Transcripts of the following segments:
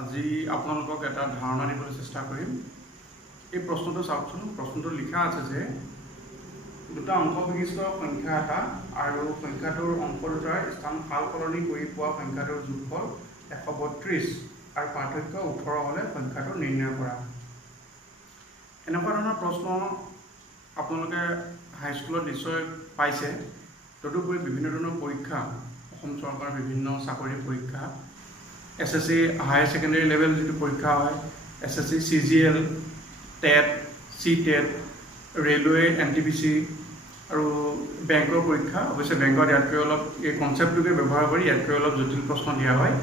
আজি আপোনালোকক এটা ধাৰণা দিবলৈ চেষ্টা কৰিম। এই প্ৰশ্নটো চাওকচোন। প্ৰশ্নটো লিখা আছে যে দুটা অংক বিশিষ্ট সংখ্যা এটা আৰু সংখ্যাটোৰ অংক দুটাৰ স্থান সাল সলনি কৰি পোৱা সংখ্যাটোৰ যোগফল 132 আৰু পাৰ্থক্য 18 হ'লে সংখ্যাটো নিৰ্ণয় কৰা। এনেকুৱা ধৰণৰ প্ৰশ্ন আপোনালোকে হাইস্কুলত নিশ্চয় পাইছে। তদুপৰি বিভিন্ন ধৰণৰ পৰীক্ষা, অসম চৰকাৰৰ বিভিন্ন চাকৰি পৰীক্ষা, SSC হায়াৰ ছেকেণ্ডেৰী লেভেল যিটো পৰীক্ষা হয়, SSC CGL, TET, Ctet, railway NTPC আৰু বেংকৰ পৰীক্ষা। অৱশ্যে বেংকত ইয়াতকৈ অলপ এই কনচেপ্টটোকে ব্যৱহাৰ কৰি ইয়াতকৈ অলপ জটিল প্ৰশ্ন দিয়া হয়।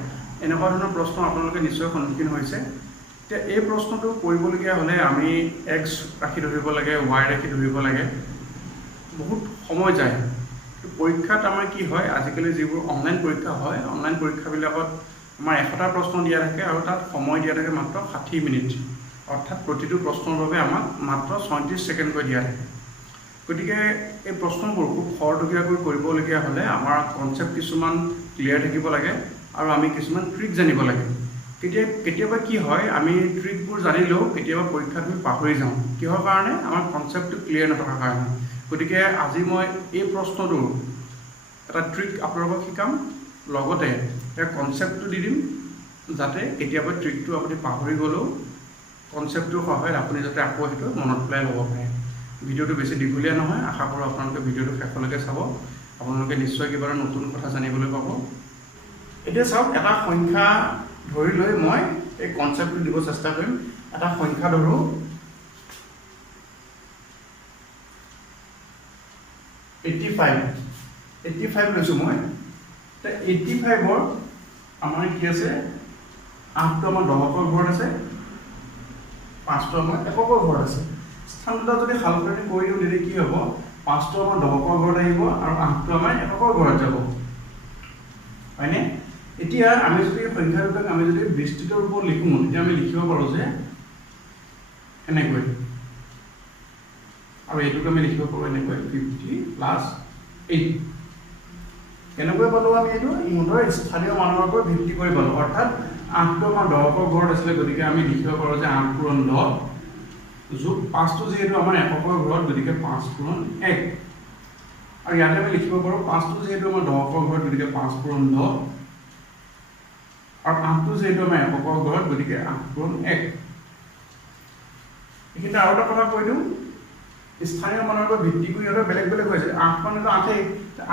এনেকুৱা ধৰণৰ প্ৰশ্ন আপোনালোকে নিশ্চয় সন্মুখীন হৈছে। এতিয়া এই প্ৰশ্নটো কৰিবলগীয়া হ'লে আমি X ৰাখি ধৰিব লাগে, Y ৰাখি ধৰিব লাগে, বহুত সময় যায়। পৰীক্ষাত আমাৰ কি হয়, আজিকালি যিবোৰ অনলাইন পৰীক্ষা হয়, অনলাইন পৰীক্ষাবিলাকত আমাৰ 100টা প্ৰশ্ন দিয়া থাকে আৰু তাত সময় দিয়া থাকে মাত্ৰ 60 মিনিট। অৰ্থাৎ প্ৰতিটো প্ৰশ্নৰ বাবে আমাক মাত্ৰ 34 ছেকেণ্ডকৈ দিয়া থাকে। গতিকে এই প্ৰশ্নবোৰ খুব খৰতকীয়াকৈ কৰিবলগীয়া হ'লে আমাৰ কনচেপ্ট কিছুমান ক্লিয়াৰ থাকিব লাগে আৰু আমি কিছুমান ট্ৰিক জানিব লাগে। কেতিয়াবা কি হয়, আমি ট্ৰিকবোৰ জানিলেও কেতিয়াবা পৰীক্ষাত আমি পাহৰি যাওঁ। কিহৰ কাৰণে? আমাৰ কনচেপ্টটো ক্লিয়াৰ নথকাৰ কাৰণে। গতিকে আজি মই এই প্ৰশ্নটোৰ এটা ট্ৰিক আপোনালোকক শিকাম, লগতে ইয়াৰ কনচেপ্টটো দি দিম, যাতে কেতিয়াবা ট্ৰিকটো আপুনি পাহৰি গ'লেও কনচেপ্টটোৰ সহায়ত আপুনি যাতে আকৌ সেইটো মনত পেলাই ল'ব পাৰে। ভিডিঅ'টো বেছি দীঘলীয়া নহয়, আশা কৰোঁ আপোনালোকে ভিডিঅ'টো শেষলৈকে চাব। আপোনালোকে নিশ্চয় কিবা এটা নতুন কথা জানিবলৈ পাব। এতিয়া চাওক, এটা সংখ্যা ধৰি লৈ মই এই কনচেপ্টটো দিব চেষ্টা কৰিম। এটা সংখ্যা ধৰোঁ 85 লৈছোঁ মই। এতিয়া 85ৰ আমাৰ কি আছে, 8টো আমাৰ দশকৰ ঘৰত আছে, 5টো আমাৰ এককৰ ঘৰত আছে। স্থান দুটা যদি সাল সলনি কৰি দিওঁ তেতিয়া কি হ'ব, 5টো আমাৰ দশকৰ ঘৰত আহিব আৰু 8টো আমাৰ এককৰ ঘৰত যাব, হয়নে? এতিয়া আমি যদি সংখ্যা দুটাক আমি যদি বিস্তৃত ৰূপত লিখোঁ, তেতিয়া আমি লিখিব পাৰোঁ যে এনেকৈ, আৰু এইটোক আমি লিখিব পাৰোঁ এনেকৈ 50 + 8। কেনেকৈ পালোঁ আমি এইটো? ইহঁতৰ স্থানীয় মানৰ ওপৰত ভিত্তি কৰি পালোঁ। অৰ্থাৎ 8টো আমাৰ দশকৰ ঘৰত আছিলে, গতিকে আমি লিখিব পাৰোঁ যে 8 × 10 যোগ 5টো যিহেতু আমাৰ এককৰ ঘৰত, গতিকে 5 × 1। আৰু ইয়াতে আমি লিখিব পাৰোঁ 5টো যিহেতু আমাৰ দশকৰ ঘৰত, গতিকে 5 × 10, আৰু 8টো যিহেতু আমাৰ এককৰ ঘৰত, গতিকে 8 × 1। এইখিনিতে আৰু এটা কথা কৈ দিওঁ, স্থানীয় মানৰ ওপৰত ভিত্তি কৰি সিহঁতৰ বেলেগ বেলেগ হৈছে। 8 মানেতো 8,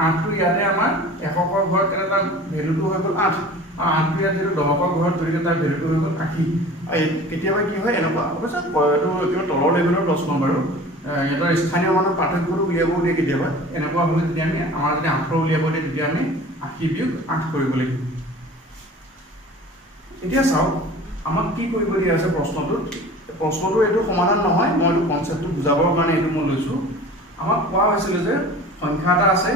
8টো ইয়াতে আমাৰ এককৰ ঘৰত কাৰণে তাৰ ভেলুটো হৈ গ'ল 8, আৰু 8টো ইয়াত যিহেতু দশকৰ ঘৰত, গতিকে তাৰ ভেলুটো হৈ গ'ল 80। কেতিয়াবা কি হয় এনেকুৱা, অৱশ্যে এইটো কিবা তলৰ লেভেলৰ প্ৰশ্ন বাৰু, সিহঁতৰ স্থানীয় মানৰ পাৰ্থক্যটো উলিয়াবও দিয়ে কেতিয়াবা। এনেকুৱা হ'লে যেতিয়া আমি আমাৰ যদি 18 উলিয়াব দিয়ে, তেতিয়া আমি 80 বিয়োগ 8 কৰিব লাগিব। এতিয়া চাওক, আমাক কি কৰিব দিয়া আছে প্ৰশ্নটোত। প্ৰশ্নটো এইটো সমাধান নহয়, মই এইটো কনচেপ্টটো বুজাবৰ কাৰণে এইটো মই লৈছোঁ। আমাক কোৱা হৈছিলে যে সংখ্যা এটা আছে,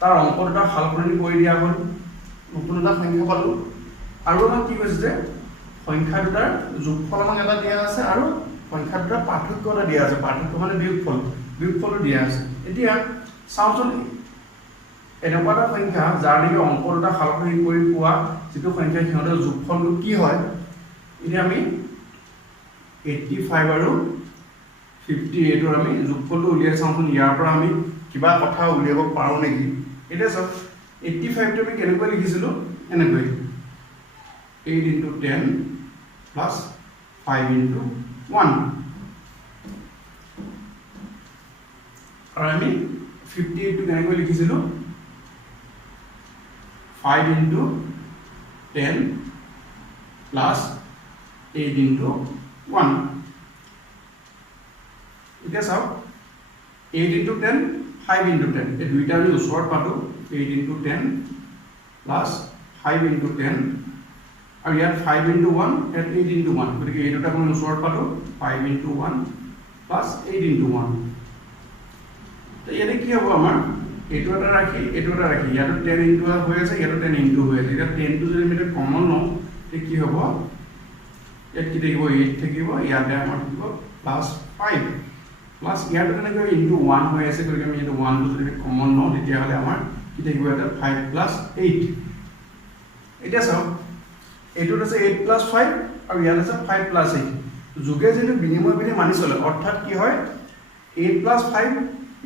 তাৰ অংক দুটা সাল সলনি কৰি দিয়া হ'ল, নতুন এটা সংখ্যা পালোঁ। আৰু আমাক কি কৈছে যে সংখ্যা দুটাৰ যোগফল আমাক এটা দিয়া আছে আৰু সংখ্যা দুটাৰ পাৰ্থক্য এটা দিয়া আছে। পাৰ্থক্য মানে বিয়োগফলো দিয়া আছে। এতিয়া চাওঁচোন, এনেকুৱা এটা সংখ্যা যাৰ নেকি অংক দুটা সাল সলনি কৰি পোৱা যিটো সংখ্যা, সিহঁতৰ যোগফলটো কি হয়? এতিয়া আমি 85 আৰু 58ৰ আমি যোগফলটো উলিয়াই চাওঁচোন। ইয়াৰ পৰা আমি কিবা কথা উলিয়াব পাৰোঁ নেকি? এতিয়া চাওক, 85টো আমি কেনেকৈ লিখিছিলোঁ, এনেকৈ 8 × 10 + 5 × 1। আৰু আমি 58টো কেনেকৈ লিখিছিলোঁ, 5 × 10 + 8 × 1। এতিয়া চাওক, 8 × 10, 5 × 10, এই দুইটা আমি ওচৰত পালোঁ। 8 × 10 + 5 × 10, আৰু ইয়াত 5 × 1, ইয়াত 8 × 1, গতিকে এই দুটাক আমি ওচৰত পালোঁ। 5 × 1 + 8 × 1। ইয়াতে কি হ'ব আমাৰ, এইটো এটা ৰাখি এইটো এটা ৰাখি, ইয়াতো 10 × হৈ আছে, ইয়াতো 10 × হৈ আছে। এতিয়া 10টো যদি আমি কমন লওঁ, তেতিয়া কি হ'ব, ইয়াত কি থাকিব, 8 থাকিব, ইয়াতে আমাৰ থাকিব +5, প্লাছ ইয়াতো তেনেকৈ × 1 হৈ আছে, গতিকে আমি এইটো 1টো যদি কমন লওঁ, তেতিয়াহ'লে আমাৰ কি থাকিব, ইয়াতে 5 + 8। এতিয়া চাওক, এইটোত আছে 8 + 5 আৰু ইয়াত আছে 5 + 8 যোগে যেটো বিনিময় বিধি মানি চলে অৰ্থাৎ কি হয় 8 + 5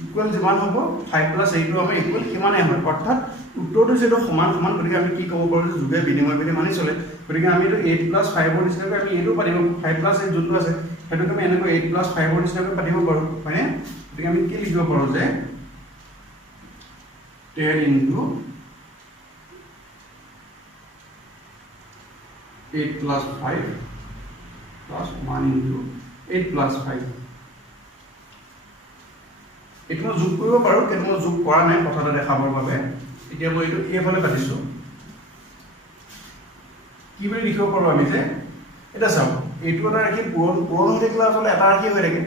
ইকুৱেল যিমান হ'ব 5 + 8 ও আমাৰ ইকুৱেল কিমানে হয় অৰ্থাৎ উত্তৰটো যেটো সমান সমান গতিকে আমি কি ক'ব পাৰো যে যোগে বিনিময় বিধি মানি চলে গতিকে আমি এটো 8 + 5 ৰ নিচিনাকৈ আমি এটো পাতিব 5 + 8 যোনটো আছে হেতুকে আমি এনেকৈ 8 + 5 ৰ নিচিনাকৈ পাতিব পাৰো হয়নে গতিকে আমি কি লিখিব পাৰো যে 10 * 8 + 5 plus 1 into 8 plus 5 এটো মই যোগ কৰিব পাৰো কিন্তু মই যোগ কৰা নাই কথাটো দেখাবৰ বাবে এতিয়া মই এটো এফালে পাতিছো কি বুলি লিখিব পাৰো আমি যে এটা চাও এটো এটা ৰাখি পূৰণ হৈ থাকিলে আসলে এটা ৰাখি হৈ থাকে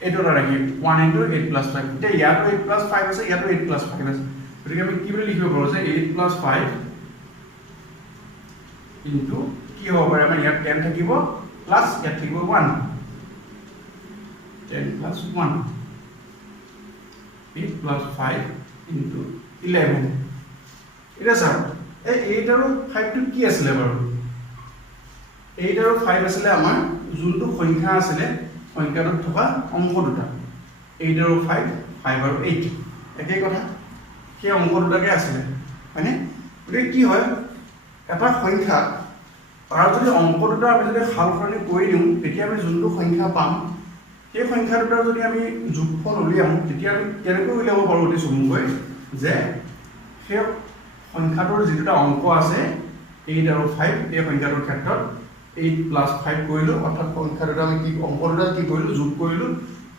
এটো এটা ৰাখি 1 into 8 plus 5 এতিয়া ইয়াতো 8 plus 5 আছে ইয়াতো 8 plus 5 আছে গতিকে আমি কি বুলি লিখিব পাৰো যে 8 plus 5 into কি হ'ব পাৰে আমাৰ ইয়াত 10 থাকিব plus ইয়াত থাকিব 1 10 plus 1 8 plus 5 into 11 এটা স্যার এই 8 আৰু 5 টো কি আছিল বাৰু 8 আৰু 5 আছিল আমাৰ যোনটো সংখ্যা আছিল সংখ্যাটোত থকা অংক দুটা 8 আৰু 5 5 আৰু 8 একেই কথা কি অংক দুটাকে আছিল হয়নে গতিকে কি হয় এটা সংখ্যা তাৰ যদি অংক দুটা আমি যদি সালসলনি কৰি দিওঁ তেতিয়া আমি যোনটো সংখ্যা পাম সেই সংখ্যা দুটাৰ যদি আমি যোগফল উলিয়াম তেতিয়া আমি কেনেকৈ উলিয়াব পাৰো অতি চমুকৈ যে সেই সংখ্যাটোৰ যেটা অংক আছে 8 আৰু 5 এই সংখ্যাটোৰ ক্ষেত্ৰত 8 plus 5 কৰিলো অৰ্থাৎ সংখ্যা দুটা আমি কি অংক দুটা কি কৰিলো যোগ কৰিলো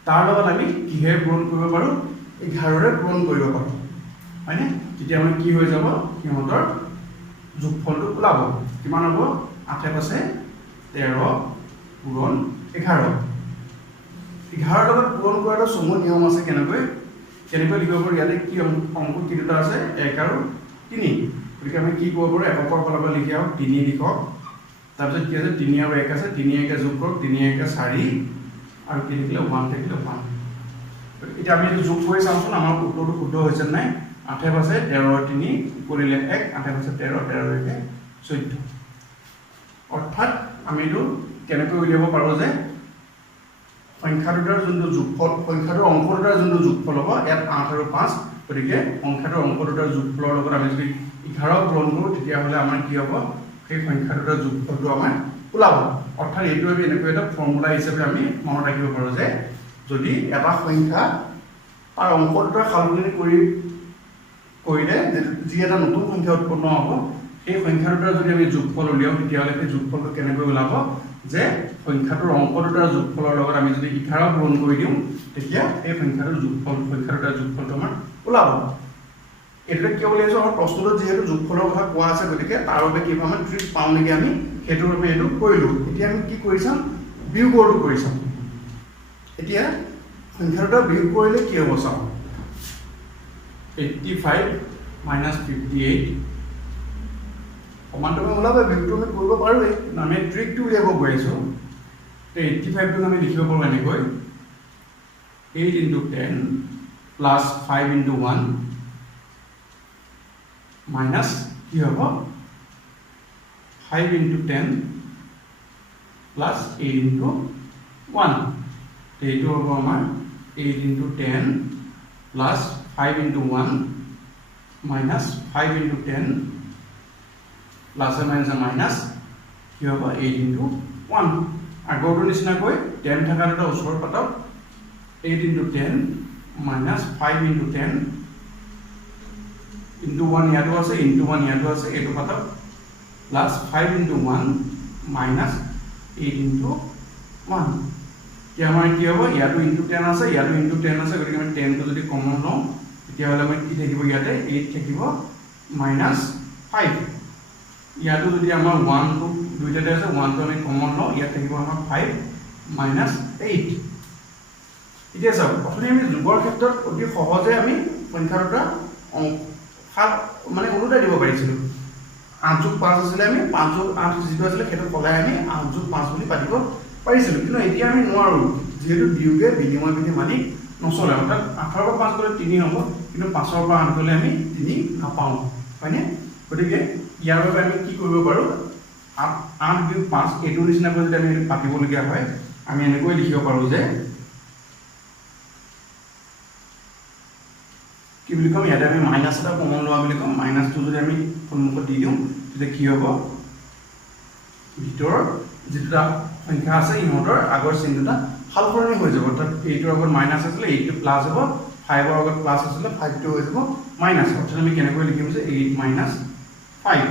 তাৰ লগত আমি কিহে পূৰণ কৰিব পাৰো 11 ৰে পূৰণ কৰিব পাৰো হয়নে তেতিয়া আমি কি হৈ যাব সিহঁতৰ যোগফলটো ওলাব কিমান হ'ব 8 আছে 13 পূৰণ 11 11 লগত পূৰণ কৰাৰ সম নিয়ম আছে কেনেকৈ লিখিব পাৰো ইয়াতে কি অংক কি দুটা আছে 1 আৰু 3 গতিকে আমি কি কৰিব পাৰো এককৰ ফলাফল লিখি আহক 3 লিখক তাৰপিছত কি আছে 3 আৰু 1 আছে 3 1 যোগ কৰক 3 1 4 আৰু কি লিখিলে 1 থাকিলে 1 এটা আমি যোগ কৰি চাওঁচোন আমাৰ উত্তৰটো শুদ্ধ হৈছে নাই 8 আছে 13 3 কৰিলে 1 8 আছে 13 13 1 14 অৰ্থাৎ আমি এটো কেনেকৈ উলিয়াব পাৰো যে সংখ্যা দুটাৰ যোনটো যোগফল সংখ্যাটোৰ অংক দুটাৰ যোনটো যোগফল হ'ব ইয়াত 8 আৰু 5 গতিকে সংখ্যাটোৰ অংক দুটাৰ যোগফলৰ লগত আমি যদি 11 পূৰণ কৰো তেতিয়া হলে আমাৰ কি হ'ব সেই সংখ্যা দুটাৰ যোগফলটো আমাৰ ওলাব অৰ্থাৎ এইটো আমি এনেকৈ এটা ফৰ্মুলা হিচাপে আমি মনত ৰাখিব পাৰো যে যদি এটা সংখ্যা তাৰ অংক দুটা সালসলনি কৰিলে যি এটা নতুন সংখ্যা উৎপন্ন হ'ব এই সংখ্যা দুটাৰ যদি আমি যোগফল উলিয়াও তেতিয়া হলে সেই যোগফলটো কেনেকৈ ওলাব যে সংখ্যাটোৰ অংক দুটাৰ যোগফলৰ লগত আমি যদি 11 পূৰণ কৰি দিওঁ তেতিয়া এই সংখ্যাটোৰ যোগফলটো আমাৰ ওলাব এটা কি বুলি আছে আমাৰ প্ৰশ্নটো যেহেতু যোগফলৰ কথা কোৱা আছে গতিকে তাৰ বাবে কি পাম ট্ৰিক পাম নেকি আমি হেতুৰ বাবে এটো কৰিলো এতিয়া আমি কি কৰিছাম বিয়োগটো কৰিছাম এতিয়া সংখ্যা দুটা বিয়োগ কৰিলে কি হ'ব চাও 85 minus 58 সমান্তৰাল ওলাব বিয়োগটো আমি কৰিব পাৰোৱে আমি ট্ৰিকটো উলিয়াব গৈ আছো 85 টো আমি লিখিব পাৰো এনেকৈ 8 into 10 plus 5 into 1 minus কি হ'ব 5 into 10 plus 8 into 1 এইটো হ'ব আমাৰ 8 into 10 plus 5 into 1 minus 5 into 10 plus or minus কি হ'ব 8 into 1 আগৰটো নিচিনাকৈ 10 থাকা দুটা ওচৰ পাতক 8 into 10 minus 5 into 10 into 1 ইয়াতো আছে into 1 ইয়াতো আছে এটো পাতক plus 5 into 1 minus 8 into 1 কি আমাৰ কি হ'ব ইয়াতো into 10 আছে ইয়াতো into 10 আছে গতিকে আমি 10 টো যদি কমন লওঁ তেতিয়া হলে আমি কি থাকিব ইয়াতে 8 থাকিব minus 5 ইয়াতো যদি আমাৰ 1 টো দুইটাতে আছে 1 টো আমি কমন লওঁ ইয়াত থাকিব আমাৰ 5 minus 8 এতিয়া চাও প্ৰথমে আমি যোগৰ ক্ষেত্ৰত অতি সহজে আমি সংখ্যা দুটা মানে অনুদায় দিব পাৰিছিলো 8 যোগ 5 আছিল আমি 5 যোগ 8 যেটো আছিল সেইটো কলাই আমি 8 যোগ 5 বুলি পাতিব পাৰিছিলো কিন্তু এতিয়া আমি নোৱাৰো যেহেতু বিয়োগে বিনিময় বিধি মানি নচলে অৰ্থাৎ 8 ৰ পৰা 5 গলে 3 হ'ব কিন্তু 5 ৰ পৰা 8 গলে আমি 3 নাপাওঁ হয়নে গতিকে ইয়াৰ বাবে আমি কি কৰিব পাৰো 8 বিয়োগ 5 এইটো নিচিনাকৈ যদি আমি কাটিবলগীয়া হয় আমি এনেকৈ লিখিব পাৰোঁ যে কি বুলি কম ইয়াতে আমি মাইনাছ এটা কমন লোৱা বুলি কম মাইনাছটো যদি আমি সন্মুখত দি দিওঁ তেতিয়া কি হ'ব ভিতৰৰ যেটা সংখ্যা আছে ইহঁতৰ আগৰ চিহ্নটা সালসলনি হৈ যাব অৰ্থাৎ এইটোৰ আগত মাইনাছ আছিলে এইটো প্লাছ হ'ব 5 ৰ আগত প্লাছ আছিলে 5 টো হৈ যাব মাইনাছ অৰ্থাৎ আমি কেনেকৈ লিখিম যে 8 মাইনাছ 5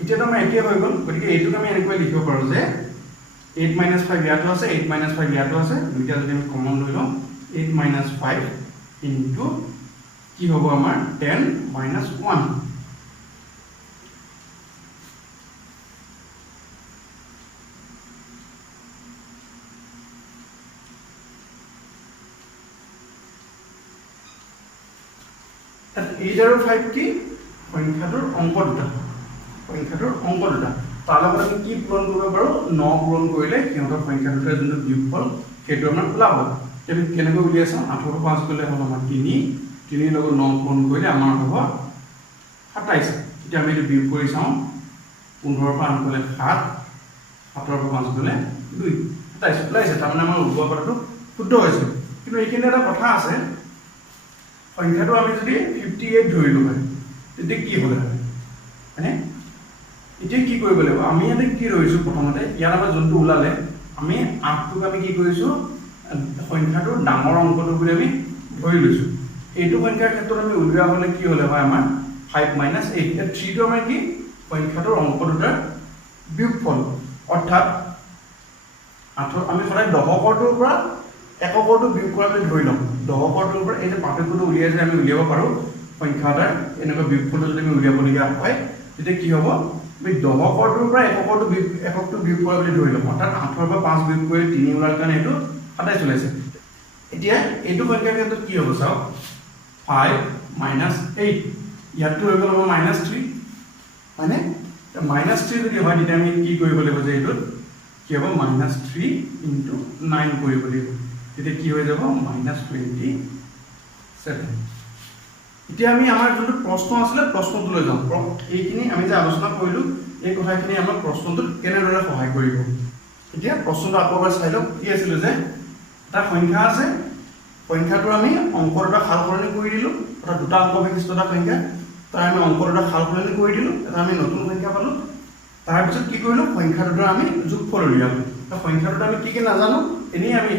এতিয়া তো আমাৰ একে হৈ গ'ল গতিকে এইটোক আমি এনেকৈ লিখিব পাৰোঁ যে 8 মাইনাছ 5 ইয়াতো আছে 8 মাইনাছ 5 ইয়াতো আছে দুইটা যদি আমি কমন লৈ লওঁ 8 মাইনাছ 5 ইনটু কি হ'ব আমাৰ 10 মাইনাছ 1 8 আৰু 5 কি সংখ্যাটোৰ অংক দুটা তাৰ লগত আমি কি পূৰণ কৰিব পাৰোঁ 9 পূৰণ কৰিলে সিহঁতৰ সংখ্যা দুটাৰ যোনটো বিয়োগফল সেইটো আমাৰ ওলাব আমি কেনেকৈ উলিয়াই চাওঁ 8 ৰ 5 গ'লে হ'ল আমাৰ 3 লগত 9 পূৰণ কৰিলে আমাৰ হ'ব 27 এতিয়া আমি এইটো বিয়োগ কৰি চাওঁ 15 ৰ পৰা 8 গ'লে 7 7 ৰ পৰা 5 গ'লে 2 27 ওলাইছে তাৰমানে আমাৰ উলোৱা কথাটো শুদ্ধ হৈছে কিন্তু এইখিনি এটা কথা আছে সংখ্যাটো আমি যদি 58 ধৰিলো হয় তেতিয়া কি হ'লে হয় মানে এতিয়া কি কৰিব লাগিব আমি ইয়াতে কি ধৰিছো প্ৰথমতে ইয়াৰ আমাৰ যোনটো ওলালে আমি 8টোক আমি কি কৰিছো সংখ্যাটোৰ ডাঙৰ অংকটো বুলি আমি ধৰি লৈছো এইটো সংখ্যাৰ ক্ষেত্ৰত আমি উলিওৱা হ'লে কি হ'লে হয় আমাৰ 5 মাইনাছ 8 এতিয়া 3 টো আমাৰ কি সংখ্যাটোৰ অংক দুটাৰ বিয়োগফল অৰ্থাৎ আমি সদায় দশকৰটোৰ পৰা এককৰটো বিয়োগ কৰা বুলি ধৰি লম দশকৰটোৰ পৰা এই যে পাৰ্থক্যটো উলিয়াই যে আমি উলিয়াব পাৰোঁ সংখ্যা এটাৰ এনেকুৱা বিয়োগফলটো যদি আমি উলিয়াবলগীয়া হয় তেতিয়া কি হ'ব আমি দশকৰটোৰ পৰা এককটো বিয়োগ কৰা বুলি ধৰি লম অৰ্থাৎ 8 ৰ পৰা 5 বিয়োগ কৰি 3 ওলাৰ কাৰণে এইটো 27 ওলাইছে এতিয়া এইটো সংখ্যাৰ ক্ষেত্ৰত কি হ'ব চাওক 5 মাইনাছ 8 ইয়াতটো হৈ গ'ল আমাৰ মাইনাছ 3 হয়নে মাইনাছ 3 যদি হয় তেতিয়া আমি কি কৰিব লাগিব যে এইটোত কি হ'ব মাইনাছ 3 ইনটু 9 কৰিব লাগিব তেতিয়া কি হৈ যাব মাইনাছ 27 এতিয়া আমি আমাৰ যোনটো প্ৰশ্ন আছিলে প্ৰশ্নটো লৈ যাম এইখিনি আমি যে আলোচনা কৰিলো এই কথাখিনি আমাৰ প্ৰশ্নটোত কেনেদৰে সহায় কৰিব এতিয়া প্ৰশ্নটো আকৌ এবাৰ চাই লওক কি আছিল যে এটা সংখ্যা আছে সংখ্যাটো আমি অংক দুটা সালসলনি কৰি দিলো অৰ্থাৎ দুটা অংক বিশিষ্ট এটা সংখ্যা তাৰ আমি অংক দুটা সালসলনি কৰি দিলো এটা আমি নতুন সংখ্যা পালো তাৰ পিছত কি কৰিলো সংখ্যা দুটাৰ আমি যোগফল উলিয়ালো সংখ্যা দুটা আমি কি নাজানো এনেই আমি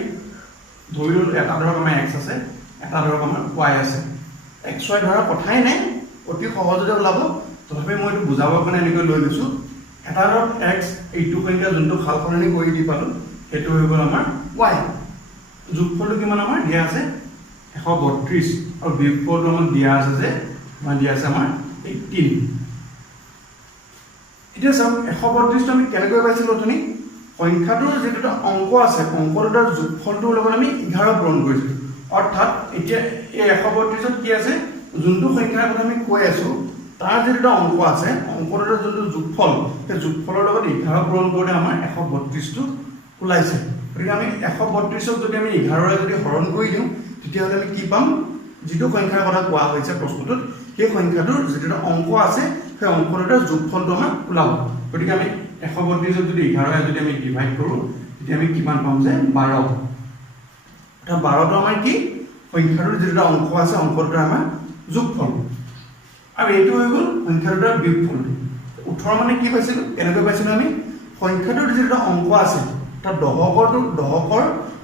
ধৰি ললো এটা ধৰক আমাৰ x আছে এটা ধৰক আমাৰ y আছে x y ধৰা কথাই নাই অতি সহজতে ওলাব তথাপি মই এইটো বুজাবৰ কাৰণে এনেকৈ লৈ লৈছো এটা ধৰক x এইটো সংখ্যা যোনটো সালসলনি কৰি দি পালো সেইটো হৈ গ'ল আমাৰ y যোগফলটো কিমান আমাৰ দিয়া আছে 132 আৰু বিয়োগফলটো আমাৰ দিয়া আছে যে দিয়া আছে আমাৰ 18 এতিয়া চাওক 132 আমি কেনেকৈ পাইছিলো অথনি সংখ্যাটোৰ যেটা অংক আছে অংকটোৰ যোগফলটোৰ লগত আমি 11 পূৰণ কৰিছিলো অৰ্থাৎ এতিয়া এই 132ত কি আছে যোনটো সংখ্যাৰ কথা আমি কৈ আছো তাৰ যেটা অংক আছে অংকটোৰ যোনটো যোগফল সেই যোগফলৰ লগত 11 পূৰণ কৰিলে আমাৰ 132 টো ওলাইছে গতিকে আমি 132ক যদি আমি 11 ৰে যদি হৰণ কৰি দিওঁ তেতিয়াহ'লে আমি কি পাম যেটো সংখ্যাৰ কথা কোৱা হৈছে প্ৰশ্নটোত সেই সংখ্যাটোৰ যেটা অংক আছে সেই অংকটোৰ যোগফলটো আমাৰ ওলাব গতিকে আমি 132ক যদি 11 ৰে যদি আমি ডিভাইড কৰো তেতিয়া আমি কিমান পাম যে 12 এটা 12 টো আমাৰ কি সংখ্যাটোৰ যেটা অংক আছে অংকটোৰ আমাৰ যোগফল আৰু এইটো হৈ গ'ল সংখ্যাটোৰ বিয়োগফল 18 মানে কি পাইছিলো এনেকৈ পাইছিলো আমি সংখ্যাটোৰ যেটা অংক আছে তাৰ দশকৰ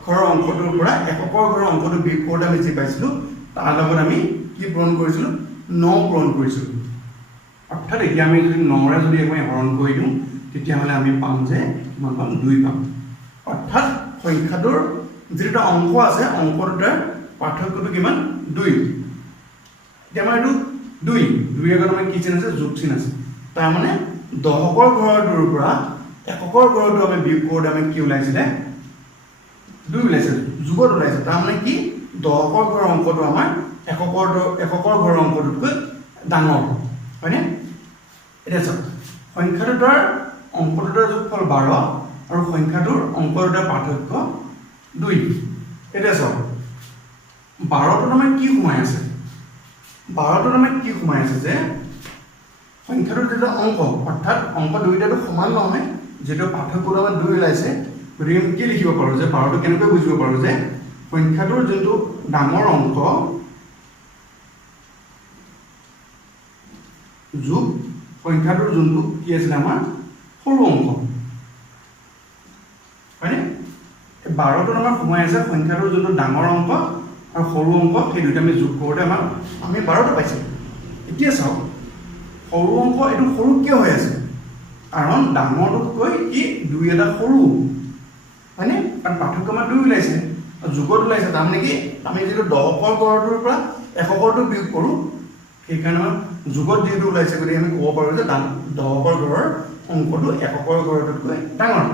ঘৰৰ অংকটোৰ পৰা এককৰ ঘৰৰ অংকটো বিয়োগ কৰোঁতে আমি যি পাইছিলো তাৰ লগত আমি কি পূৰণ কৰিছিলো 9 পূৰণ কৰিছিলো অৰ্থাৎ এতিয়া আমি যদি 9 ৰে যদি আমি হৰণ কৰি দিওঁ তেতিয়াহ'লে আমি পাম যে কিমান পাম 2 পাম অৰ্থাৎ সংখ্যাটোৰ যেটা অংক আছে অংকটোৰ পাৰ্থক্যটো কিমান 2 এতিয়া আমাৰ এইটো 2 আগত আমাৰ কি চিন আছে যোগ চিন আছে তাৰ মানে দশকৰ ঘৰটোৰ পৰা এককৰ ঘৰটো আমি বিয়োগ কৰোঁতে আমি কি ওলাইছিলে 2 ওলাইছে যোগত ওলাইছে তাৰ মানে কি দশকৰ ঘৰৰ অংকটো আমাৰ এককৰ ঘৰৰ অংকটোতকৈ ডাঙৰ হয়নে এতিয়া চাওক সংখ্যাটোৰ অংকটোৰ যোগফল 12 আৰু সংখ্যাটোৰ অংকটোৰ পাৰ্থক্য 2 এতিয়া চাওক 12টোত আমাৰ কি সোমাই আছে 12টোত আমাৰ কি সোমাই আছে যে সংখ্যাটোৰ যেটা অংক অৰ্থাৎ অংক দুইটাটো সমান নহয় যেটো পাৰ্থক্যটো আমাৰ 2 ওলাইছে গতিকে আমি কি লিখিব পাৰো যে 12টো কেনেকৈ বুজিব পাৰো যে সংখ্যাটোৰ যোনটো ডাঙৰ অংক যোগ সংখ্যাটোৰ যোনটো কি আছিল আমাৰ সৰু অংক হয়নে 12টো আমাৰ সময় আছে সংখ্যাটোৰ যোনটো ডাঙৰ অংক আৰু সৰু অংক সেই দুটা আমি যোগ কৰোতে আমি 12টো পাইছো এতিয়া চাও সৰু অংক এটো সৰু কিয় হৈ আছে কাৰণ ডাঙৰটোতকৈ কি 2 এটা সৰু হয়নে কাৰণ পাৰ্থক্য আমাৰ 2 ওলাইছে যোগত ওলাইছে তাৰ মানে কি আমি যেটো দশকৰ গড়টোৰ পৰা এককৰটো বিয়োগ কৰো সেই কাৰণে যোগত যেটো ওলাইছে গতি আমি ক'ব পাৰো যে দশকৰ গড়ৰ অংকটো এককৰ গড়টোতকৈ ডাঙৰ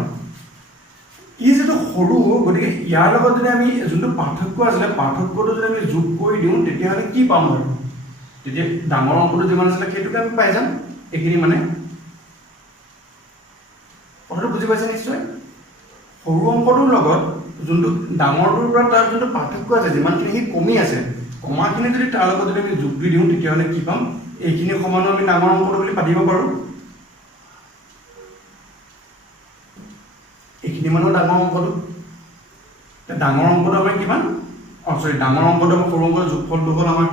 ই যেটো সৰু গতিকে ইয়াৰ লগত যদি আমি যোনটো পাৰ্থক্য আছে পাৰ্থক্যটো যদি আমি যোগ কৰি দিও তেতিয়া হলে কি পাম বাৰু তেতিয়া ডাঙৰ অংকটো যিমান আছে সেইটোকে আমি পাই যাম এখিনি মানে কথাটো বুজি পাইছে নিশ্চয় সৰু অংকটোৰ লগত যোনটো ডাঙৰটোৰ পৰা তাৰ যোনটো পাৰ্থক্য আছে যিমানখিনি হি কমি আছে কমাখিনি যদি তাৰ লগত যদি আমি যোগ দি দিও তেতিয়া হলে কি পাম এইখিনি সমানো আমি ডাঙৰ অংকটো বুলি পাতিব পাৰো এইখিনি মানো ডাঙৰ অংকটো ডাঙৰ অংকটো আমাৰ কিমান ডাঙৰ অংকটো আমাৰ সৰু অংকৰ যোগফলটো হ'ল আমাৰ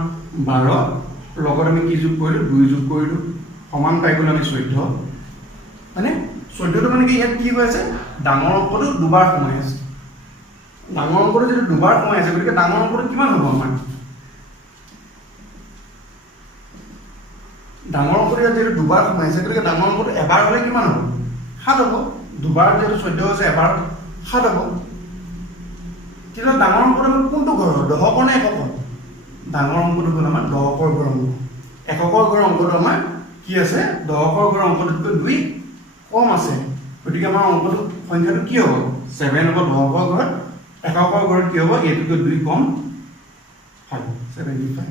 12 লগত আমি কি যোগ কৰিলো 2 যোগ কৰিলো সমান পাই গ'ল আমি 14 মানে 14টো মানে কি ইয়াত কি হৈ আছে ডাঙৰ অংকটো দুবাৰ সময় আছে ডাঙৰ অংকটো যদি দুবাৰ সময় আছে গতিকে ডাঙৰ অংকটো কিমান হ'ব আমাৰ ডাঙৰ অংকটো যদি দুবাৰ সময় আছে গতিকে ডাঙৰ অংকটো এবাৰ হলে কিমান হ'ব 7 হ'ব দুবাৰ যদি 14 আছে এবাৰ 7 হ'ব কিন্তু ডাঙৰ অংকটো কোনটো ঘৰ দশকৰ নে এককৰ ডাঙৰ অংকটো হ'ল আমাৰ দশকৰ ঘৰ অংক এককৰ ঘৰ অংকটো আমাৰ কি আছে দশকৰ ঘৰ অংকটোতকৈ 2 কম আছে গতিকে আমাৰ অংকটো সংখ্যাটো কি হ'ব 7 হ'ব দশকৰ ঘৰত এককৰ ঘৰত কি হ'ব এটোকৈ 2 কম হয় 75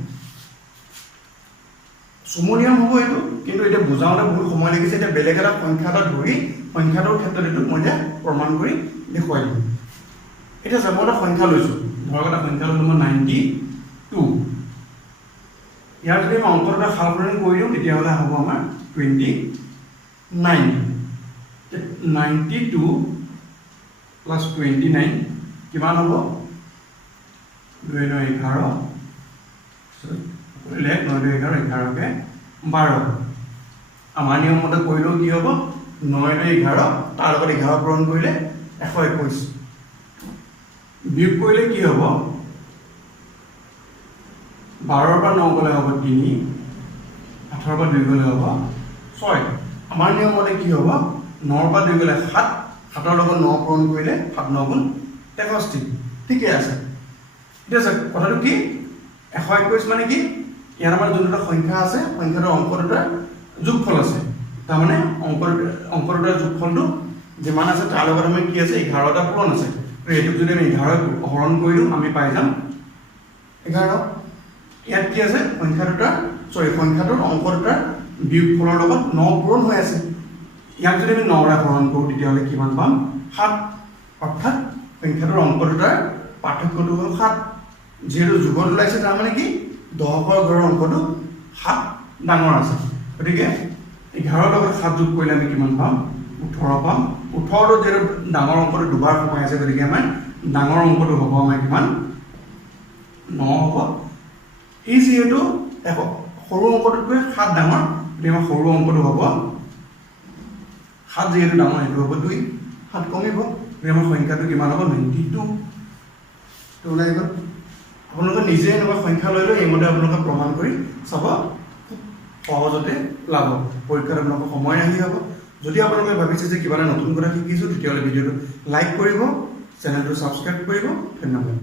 সমনিয়ম হ'ব এটো কিন্তু এটা বুজাওতে বহুত সময় লাগিছে এটা বেলেগ এটা সংখ্যা এটা ধৰি সংখ্যাটোৰ ক্ষেত্ৰত এটো মই প্ৰমাণ কৰি দেখুৱাই দিম এটা এটা সংখ্যা লৈছো ধৰক এটা সংখ্যা ললো মই 92 ইয়াৰ যদি মই অংকটা সালসলনি কৰি দিও তেতিয়া হলে হ'ব আমাৰ 29 92 plus 29 কিমান হ'ব 2 9 11 লে 9 2 11 11 কে 12 আমাৰ নিয়ম মতে কৰিলেও কি হ'ব 9 2 11 তাৰ লগত 11 পূৰণ কৰিলে 121 বিয়োগ কৰিলে কি হ'ব 12 পৰা 9 গলে হ'ব 3 18 পৰা 2 গলে হ'ব 6 আমাৰ নিয়ম মতে কি হ'ব 9 পৰা 2 গলে 7 7 ৰ লগত 9 পূৰণ কৰিলে 7 9 গুণ 63 ঠিকই আছে ঠিক আছে কথাটো কি 121 মানে কি ইয়াৰ আমাৰ যোনটা সংখ্যা আছে সংখ্যাৰ অংকটোৰ যোগফল আছে তাৰ মানে অংকটোৰ যোগফলটো যিমান আছে তাৰ লগত আমাৰ কি আছে 11টা পূৰণ আছে এইটো যদি আমি 11 হৰণ কৰি দিও আমি পাই যাম 11 ইয়াত কি আছে সংখ্যাটোৰ অংকটোৰ বিয়োগফলৰ লগত 9 পূৰণ হৈ আছে ইয়াক যদি আমি 9 ৰে হৰণ কৰো তেতিয়া হলে কিমান পাম 7 অৰ্থাৎ সংখ্যাটোৰ অংকটোৰ পাৰ্থক্যটো হ'ল 7 যেটো যোগত ওলাইছে তাৰ মানে কি দশকৰ ঘৰৰ অংকটো 7 ডাঙৰ আছে গতিকে 11 লগত 7 যোগ কৰিলে আমি কিমান পাম 18 পাম 18 ৰ যেটো ডাঙৰ অংকটো দুবাৰ সময় আছে গতিকে আমাৰ ডাঙৰ অংকটো হ'ব আমাৰ কিমান 9 হ'ব এই যেটো সৰু অংকটোতকৈ 7 ডাঙৰ গতিকে আমাৰ সৰু অংকটো হ'ব 7 যেটো ডাঙৰ এটো হ'ব 2 7 কমিব গতিকে আমাৰ সংখ্যাটো কিমান হ'ব 92 তো ওলাই গ'ল আপোনালোকে নিজে এনেকুৱা সংখ্যা লৈ লৈ এইমতে আপোনালোকে প্ৰমাণ কৰি চাব সহজতে লাভ পৰীক্ষাত আপোনালোকৰ সময় ৰাহি হ'ব যদি আপোনালোকে ভাবিছে যে কিবা নতুন কথা শিকিছো তেতিয়াহলে ভিডিওটো লাইক কৰিব চেনেলটো সাবস্ক্ৰাইব কৰিব ধন্যবাদ